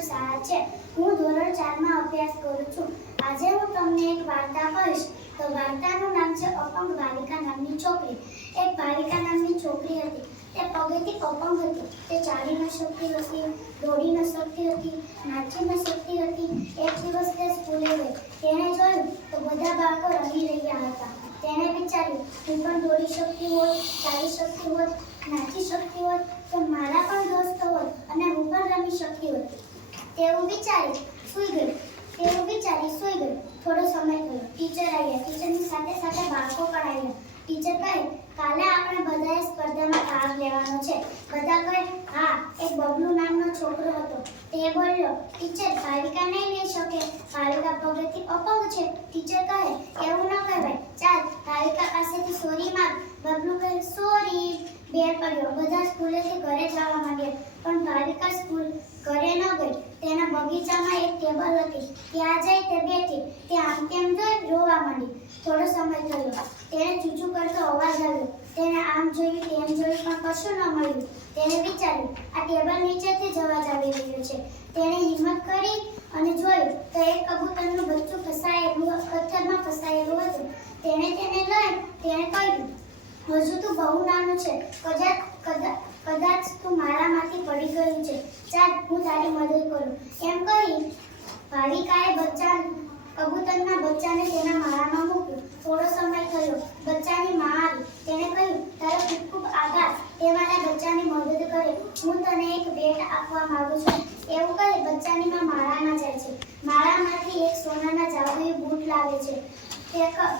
ઉચ્ચતર શાળા છે. હું ધોરણ 4 માં અભ્યાસ કરું છું. આજે હું તમને એક વાર્તા કહીશ. તો વાર્તાનું નામ છે અપંગ ભાવિકા નામની છોકરી. એક ભાવિકા નામની છોકરી હતી. તે પગેથી અપંગ હતી. તે ચાલી ન શકતી હતી, દોડી ન શકતી હતી, નાચી ન શકતી હતી. એક દિવસ તે સ્કૂલે ગઈ. તેણે જોયું તો બધા બાળકો રમી રહ્યા હતા. તેણે વિચાર્યું, હું પણ દોડી શકતી હોત, ચાલી શકતી હોત, નાચી શકતી હોત તો મારા પણ દોસ્તો હોત અને હું પણ રમી શકતી હોત. તેવું વિચારી સૂઈ ગઈ. થોડો સમય ગયો. ટીચર આવ્યા. ટીચરની સાથે સાથે બાળકો પણ આવ્યા. ટીચર કહે, કાલે આપણે બધાએ સ્પર્ધામાં ભાગ લેવાનો છે. બધા કહે, હા. એક બબલુ નામનો છોકરો હતો. તે બોલ્યો, ટીચર, ભાવિકા નહીં લઈ શકે. ભાવિકા પગેથી અપંગ છે. ટીચર કહે, એવું ન કહેવાય. ચાલ, ભાવિકા પાસેથી સોરી માંગ. બબલુ કહે, સોરી. બેર પડ્યો. બધા સ્કૂલેથી ઘરે જવા માંડ્યા. પણ ભાવિકા સ્કૂલ ઘરે ન ગઈ. તેના બગીચામાં એક ટેબલ હતી. ત્યાં જઈ તે બેઠી. તે આમ તેમ જોઈ રોવા માંડી. થોડો સમય થયો. તેને ચૂચું કરતો અવાજ આવ્યો. તેને આમ જોયું તેમ જોયું પણ કશું ન મળ્યું. તેને વિચાર્યું, આ ટેબલ નીચેથી જ અવાજ આવી રહ્યો છે. તેણે હિંમત કરી અને જોયું તો એક કબૂતરનું બચ્ચું પથ્થરમાં ફસાયેલું હતું. તેને કહ્યું, હજુ તું બહુ નાનું છે. કદાચ તું મારામાંથી પડી ગયું છે. ચાલ, હું તારી મદદ કરું. એમ કહી ભાવિકાએ કબૂતરના બચ્ચાને તેના માળામાં મૂક્યું. થોડો સમય થયો. બચ્ચાની માં આવી. તેણે કહ્યું, તારો ખૂબ ખૂબ આભાર. તે મારા બચ્ચાની મદદ કરે. હું તને એક ભેટ આપવા માંગુ છું. એવું કહી બચ્ચાની માં માળામાં જાય છે. માળામાંથી એક સોનાના જાદુઈ બૂટ લાવે છે.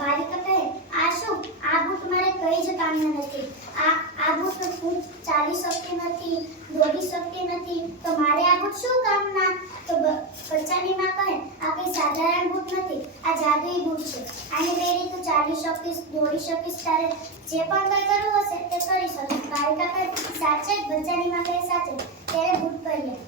ભાવિકા કહે, આ શું? આ બૂટ મારે કઈ જ કામના નથી. આ બૂટ હું ચાલી શકતી નથી, દોડી શકતી નથી, તો મારે આ બૂટ શું કામના? તો બચ્ચાની માં કહે, આ કઈ સાધારણ બૂટ નથી, આ જાદુઈ બૂટ છે. આને પહેરી તું ચાલી શકીશ, દોડી શકીશ, તારે જે પણ કંઈ કરવું હશે તે કરી શકીશ. ભાવિકા કહે, સાચે જ? બચ્ચાની માં કહે, સાચે. તેને બૂટ પહેર્યા.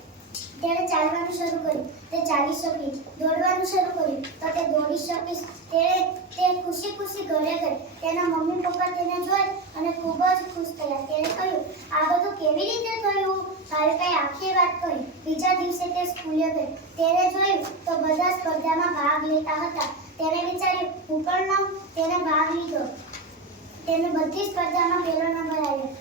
તેણે ચાલવાનું શરૂ કર્યું. તે ચાલી શકી. દોડવાનું શરૂ કર્યું તો તે દોડી શકીશ. તે ખુશી ખુશી ઘરે ગઈ. તેના મમ્મી પપ્પા તેને જોઈ અને ખૂબ જ ખુશ થયા. તેણે કહ્યું, આ બધું કેવી રીતે થયું? ભાવિકાએ આખી વાત કહી. બીજા દિવસે તે સ્કૂલે ગઈ. તેણે જોયું તો બધા સ્પર્ધામાં ભાગ લેતા હતા. તેણે વિચાર્યું, હું પણ લઉં. તેને ભાગ લીધો. તેને બધી સ્પર્ધામાં પહેલો નંબર આવ્યો.